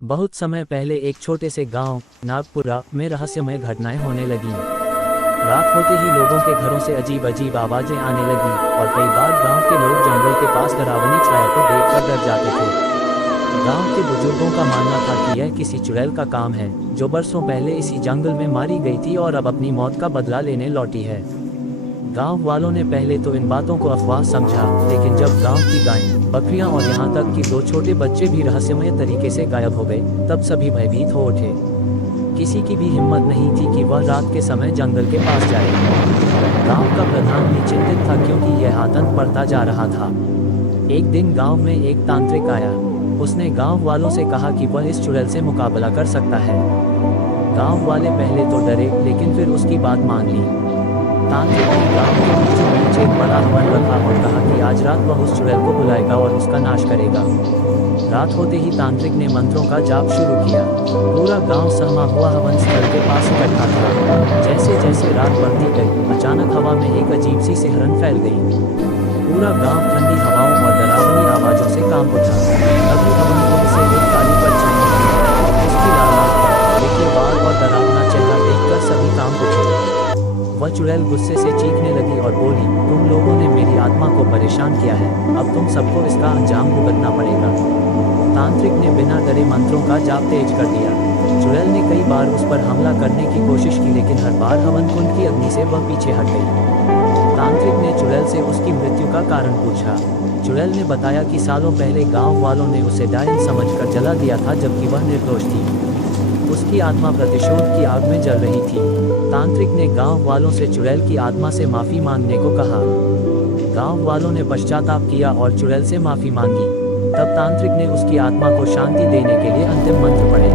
बहुत समय पहले एक छोटे से गांव नागपुरा में रहस्यमय घटनाएं होने लगीं। रात होते ही लोगों के घरों से अजीब अजीब आवाजें आने लगीं और कई बार गांव के लोग जंगल के पास डरावनी छाया को देखकर डर जाते थे। गांव के बुजुर्गों का मानना था कि यह किसी चुड़ैल का काम है जो बरसों पहले इसी जंगल में मारी गई थी और अब अपनी मौत का बदला लेने लौटी है। गांव वालों ने पहले तो इन बातों को अफवाह समझा, लेकिन जब गांव की गायें, बकरियां और यहां तक कि दो छोटे बच्चे भी रहस्यमय तरीके से गायब हो गए, तब सभी भयभीत हो उठे। किसी की भी हिम्मत नहीं थी कि वह रात के समय जंगल के पास जाए। गांव का प्रधान भी चिंतित था क्योंकि यह आतंक बढ़ता जा रहा था। एक दिन गांव में एक तांत्रिक आया। उसने गांव वालों से कहा कि वह इस चुड़ैल से मुकाबला कर सकता है। गांव वाले पहले तो डरे, लेकिन फिर उसकी बात मान ली। तांत्रिक ने गांव के बीचों बीच एक बड़ा हवन रखा और कहा कि आज रात वह उस चुड़ैल को बुलाएगा और उसका नाश करेगा। रात होते ही तांत्रिक ने मंत्रों का जाप शुरू किया। पूरा गांव सहमा हुआ हवन स्थल के पास इकट्ठा था। जैसे जैसे रात बढ़ती गई, अचानक हवा में एक अजीब सी सिहरन फैल गई। पूरा गांव ठंडी हवाओं और डरावनी आवाजों से कांप उठा। तभी हवन कुंड से एक काली परछाई निकली। उसकी लाल देखिए बाल और डरावना चेहरा देखकर सभी कांप उठे। वह चुड़ैल गुस्से से चीखने लगी और बोली, तुम लोगों ने मेरी आत्मा को परेशान किया है, अब तुम सबको इसका अंजाम भुगतना पड़ेगा। तांत्रिक ने बिना डरे मंत्रों का जाप तेज कर दिया। चुड़ैल ने कई बार उस पर हमला करने की कोशिश की, लेकिन हर बार हवन कुंड की अग्नि से वह पीछे हट गई। तांत्रिक ने चुड़ैल से उसकी मृत्यु का कारण पूछा। चुड़ैल ने बताया कि सालों पहले गाँव वालों ने उसे डायन समझकर जला दिया था, जबकि वह निर्दोष थी। उसकी आत्मा प्रतिशोध की आग में जल रही थी। तांत्रिक ने गांव वालों से चुड़ैल की आत्मा से माफी मांगने को कहा। गांव वालों ने पश्चाताप किया और चुड़ैल से माफी मांगी। तब तांत्रिक ने उसकी आत्मा को शांति देने के लिए अंतिम मंत्र पढ़े।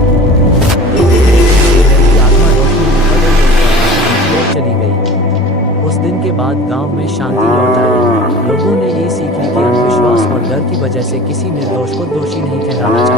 आत्मा रोशनी में बदल गई और चली गई। उस दिन के बाद गांव में शांति लौट आई। लोगों ने ये सीख ली कि अंधविश्वास और डर की वजह से किसी निर्दोष को दोषी नहीं ठहराना चाहिए।